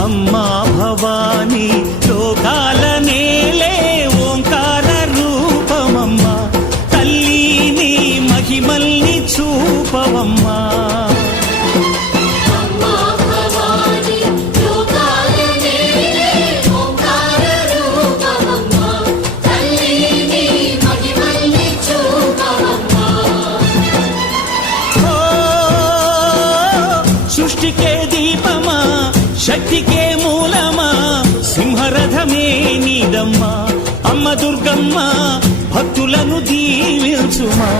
అమ్మా భవానీ లోకాల నేలే ఓంకార రూపమమ్మా తల్లి నీ మహిమల్ని చూపవమ్మా సృష్టికే దీపమా శక్తికే మూలమా సింహరథమే నీదమ్మా అమ్మ దుర్గమ్మ భక్తులను దీవించుమా